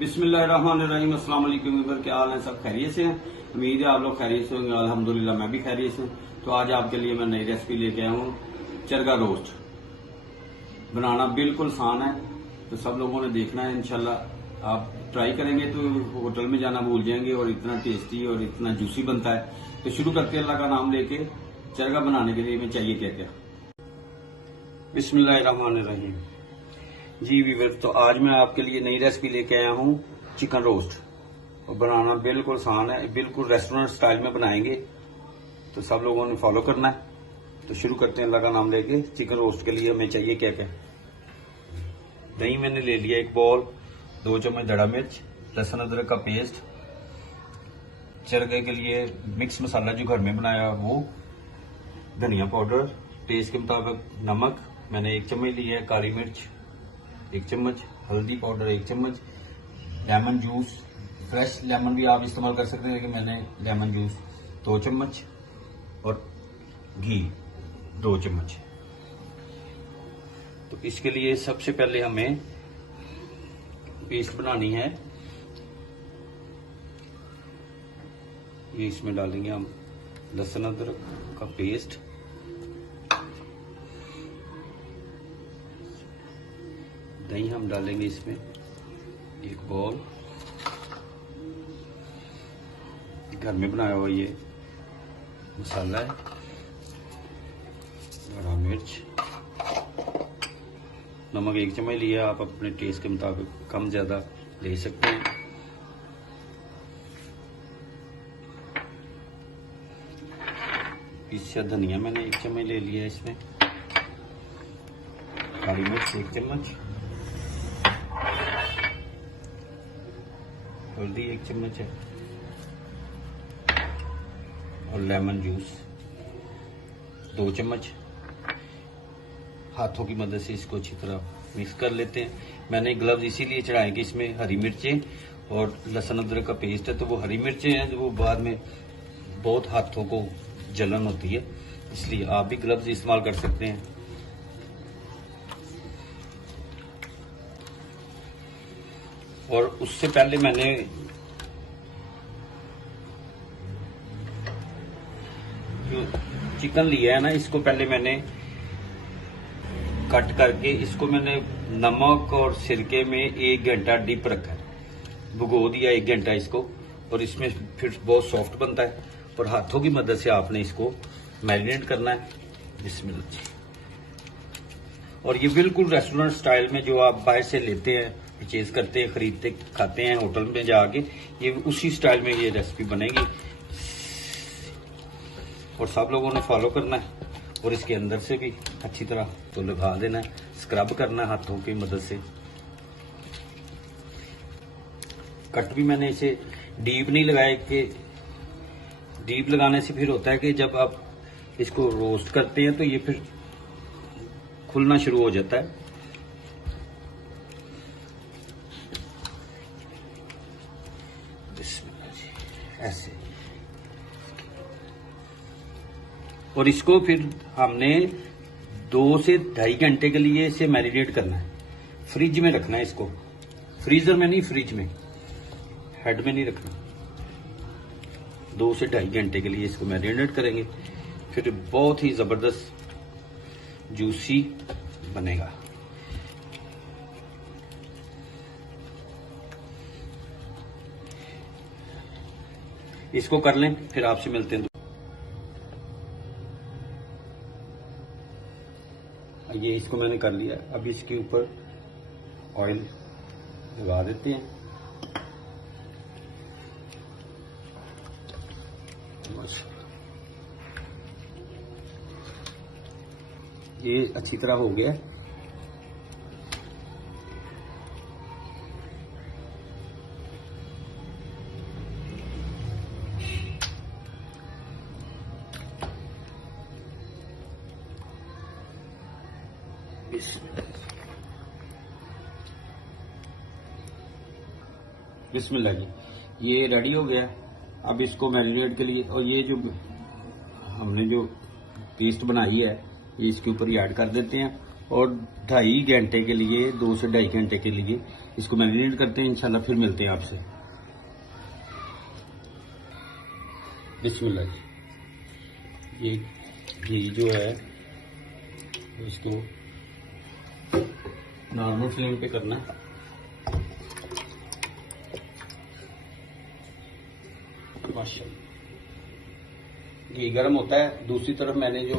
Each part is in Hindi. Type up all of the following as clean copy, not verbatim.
बिस्मिल्लाहिर्रहमानिर्रहीम। अस्सलाम वालेकुम। क्या हाल है? सब खैरियत से हैं? उम्मीद है आप लोग खैरियत से होंगे। अल्हम्दुलिल्लाह मैं भी खैरियत से हूँ। तो आज आपके लिए मैं नई रेसिपी लेके आया हूँ। चरगा रोस्ट बनाना बिल्कुल आसान है, तो सब लोगों ने देखना है। इंशाल्लाह आप ट्राई करेंगे तो होटल में जाना भूल जाएंगे, और इतना टेस्टी और इतना जूसी बनता है। तो शुरू करते हैं अल्लाह का नाम लेके। चरगा बनाने के लिए हमें चाहिए क्या क्या? बिस्मिल्लाहिर्रहमानिर्रहीम। जी वीवर, तो आज मैं आपके लिए नई रेसिपी लेके आया हूँ चिकन रोस्ट। और बनाना बिल्कुल आसान है, बिल्कुल रेस्टोरेंट स्टाइल में बनाएंगे। तो सब लोगों ने फॉलो करना है। तो शुरू करते हैं अल्लाह का नाम लेके। चिकन रोस्ट के लिए हमें चाहिए क्या क्या? दही मैंने ले लिया 1 बाउल, 2 चम्मच दड़ा मिर्च, लहसुन अदरक का पेस्ट, चरगे के लिए मिक्स मसाला जो घर में बनाया वो, धनिया पाउडर, टेस्ट के मुताबिक नमक, मैंने 1 चम्मच लिया है, काली मिर्च 1 चम्मच, हल्दी पाउडर 1 चम्मच, लेमन जूस, फ्रेश लेमन भी आप इस्तेमाल कर सकते हैं, लेकिन मैंने लेमन जूस 2 चम्मच, और घी 2 चम्मच। तो इसके लिए सबसे पहले हमें पेस्ट बनानी है। ये इसमें डालेंगे हम लहसुन अदरक का पेस्ट, दही हम डालेंगे इसमें 1 बाउल, घर में बनाया हुआ ये मसाला है, हरा मिर्च, नमक 1 चम्मच लिया, आप अपने टेस्ट के मुताबिक कम ज्यादा ले सकते हैं। पीसा धनिया मैंने 1 चम्मच ले लिया है इसमें, काली मिर्च 1 चम्मच, हल्दी 1 चम्मच है, और लेमन जूस 2 चम्मच। हाथों की मदद से इसको अच्छी तरह मिक्स कर लेते हैं। मैंने ग्लव्स इसीलिए चढ़ाए कि इसमें हरी मिर्चें और लहसुन अदरक का पेस्ट है, तो वो हरी मिर्चें हैं जो वो बाद में बहुत हाथों को जलन होती है, इसलिए आप भी ग्लव्स इस्तेमाल कर सकते हैं। और उससे पहले मैंने जो चिकन लिया है ना, इसको पहले मैंने कट करके इसको मैंने नमक और सिरके में 1 घंटा डिप रखा है, भिगो दिया 1 घंटा इसको, और इसमें फिर बहुत सॉफ्ट बनता है। और हाथों की मदद से आपने इसको मैरिनेट करना है। बिस्मिल्लाह जी। और ये बिल्कुल रेस्टोरेंट स्टाइल में जो आप बाहर से लेते हैं, परचेज करते हैं, खरीदते खाते हैं होटल में जाके, ये उसी स्टाइल में ये रेसिपी बनेगी। और सब लोगों ने फॉलो करना है, और इसके अंदर से भी अच्छी तरह तो लगा देना है, स्क्रब करना है हाथों की मदद से। कट भी मैंने इसे डीप नहीं लगाया, कि डीप लगाने से फिर होता है कि जब आप इसको रोस्ट करते हैं तो ये फिर खुलना शुरू हो जाता है। ऐसे, और इसको फिर हमने 2 से 2.5 घंटे के लिए इसे मैरिनेट करना है। फ्रिज में रखना है इसको, फ्रीजर में नहीं, फ्रिज में, हेड में नहीं रखना। 2 से 2.5 घंटे के लिए इसको मैरिनेट करेंगे, फिर बहुत ही जबरदस्त जूसी बनेगा। इसको कर लें, फिर आपसे मिलते हैं। ये इसको मैंने कर लिया, अब इसके ऊपर ऑयल लगा देते हैं। बस ये अच्छी तरह हो गया। बिस्मिल्लाह जी, ये रेडी हो गया। अब इसको मैरिनेट के लिए, और ये जो हमने जो पेस्ट बनाई है ये इसके ऊपर ही ऐड कर देते हैं। और 2.5 घंटे के लिए, 2 से 2.5 घंटे के लिए इसको मैरिनेट करते हैं। इंशाल्लाह फिर मिलते हैं आपसे। बिस्मिल्लाह जी। ये घी जो है इसको नॉर्मल फ्लेम पे करना है। माशाल्लाह घी गर्म होता है। दूसरी तरफ मैंने जो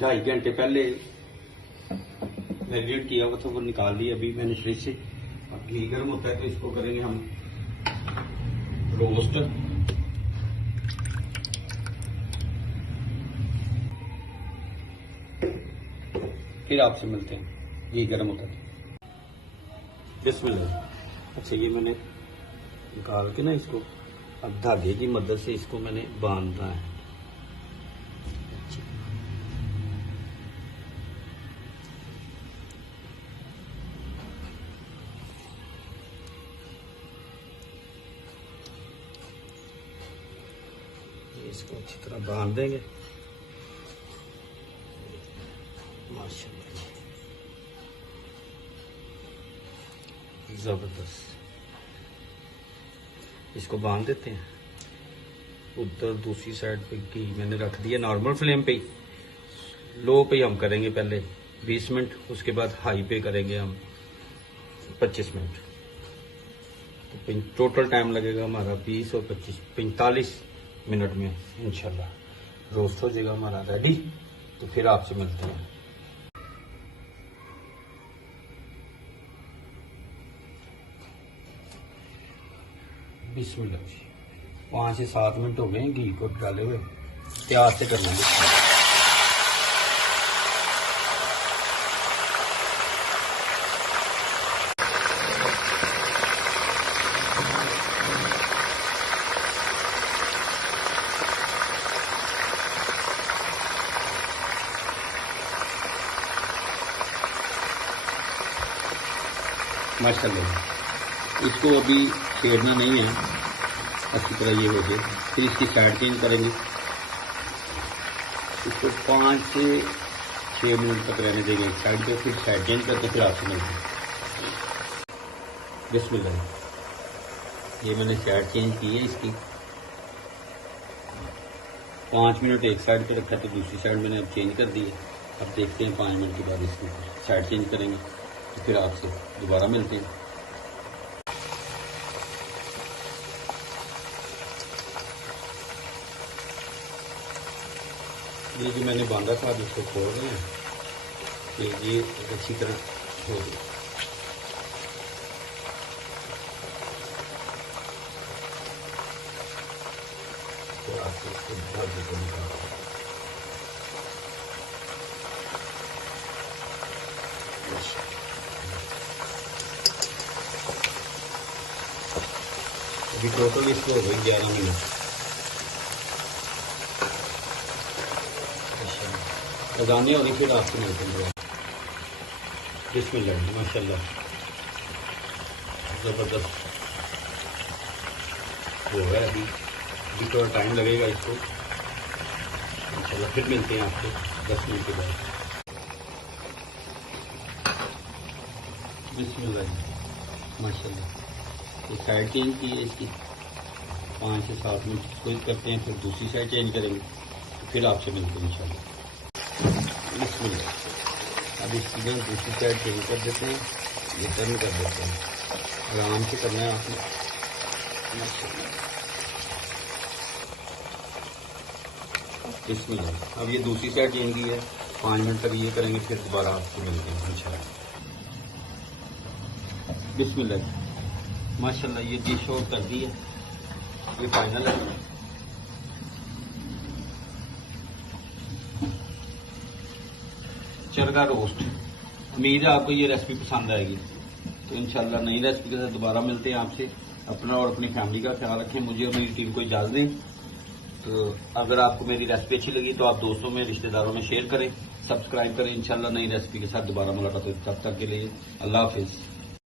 2.5 घंटे पहले मैरिनेट किया हुआ था वो निकाल लिया अभी मैंने फ्रिज से। अब घी गर्म होता है तो इसको करेंगे हम रोस्ट। फिर आपसे मिलते हैं, घी गर्म होता है। बिस्मिल्लाह। अच्छा ये मैंने निकाल के ना इसको अब धागे की मदद से इसको मैंने बांधना है। इसको अच्छी तरह बांध देंगे। माशाल्लाह जबरदस्त। इसको बांध देते हैं। उधर दूसरी साइड पे घी मैंने रख दिया नॉर्मल फ्लेम पे ही। लो पे हम करेंगे पहले 20 मिनट, उसके बाद हाई पे करेंगे हम 25 मिनट। तो टोटल टाइम लगेगा हमारा 20 और 25 45 मिनट में इंशाल्लाह रोस्ट हो जाएगा हमारा रेडी। तो फिर आपसे मिलते हैं। बिस्मिल्लाह। 5 से 7 मिनट हो गए घी को डाले हुए। प्यार से करना है। माशाल्लाह। इसको अभी छेड़ना नहीं है, अच्छी तरह ये हो जाए। फिर इसकी साइड चेंज करेंगे। इसको 5 से 6 मिनट तक रहने देंगे एक साइड पे, फिर साइड चेंज करके फिर आपसे मिलते हैं। बिस्मिल्लाह। ये मैंने साइड चेंज की है इसकी। 5 मिनट एक साइड पे रखा तो दूसरी साइड मैंने अब चेंज कर दी है। अब देखते हैं 5 मिनट के बाद इसकी साइड चेंज करेंगे तो फिर आपसे दोबारा मिलते हैं। ये जो मैंने बांधा था इसको खोल रहे हैं कि ये अच्छी तरह हो गया। तो आपको इसको बहुत जगह निकालना है। अभी टोटल इसको हो गई 11 मिनट। लगाने होने फिर आपसे मिलते हैं। बिस्मिल्लाह। माशाल्लाह ज़बरदस्त हो गया। अभी थोड़ा टाइम लगेगा इसको। इंशाल्लाह फिर मिलते हैं आपसे 10 मिनट के बाद। बिस्मिल्लाह। माशाल्लाह ये साइड चेंज की है इसकी। 5 से 7 मिनट इसको करते हैं, फिर दूसरी साइड चेंज करेंगे, फिर आपसे मिलते हैं इंशाल्लाह। बिस्मिल्लाह। अब इसकी जो दूसरी साइड चेंज कर देते हैं, ये टर्न कर देते हैं। आराम से करना है आपने। बिस्मिल्लाह। अब ये दूसरी साइड चेंज की है। 5 मिनट तक ये करेंगे, फिर दोबारा आपसे मिलते हैं इंशाल्लाह। बिस्मिल्लाह। माशाल्लाह ये डिश आउट कर दी है। ये फाइनल है। चरगा रोस्ट। उम्मीद है आपको ये रेसिपी पसंद आएगी। तो इंशाल्लाह नई रेसिपी के साथ दोबारा मिलते हैं आपसे। अपना और अपनी फैमिली का ख्याल रखें। मुझे और मेरी टीम को इजाजत दें। तो अगर आपको मेरी रेसिपी अच्छी लगी तो आप दोस्तों में, रिश्तेदारों में शेयर करें, सब्सक्राइब करें। इंशाल्लाह नई रेसिपी के साथ दोबारा मुलाकात होगी। तब तक के लिए अल्लाह हाफिज।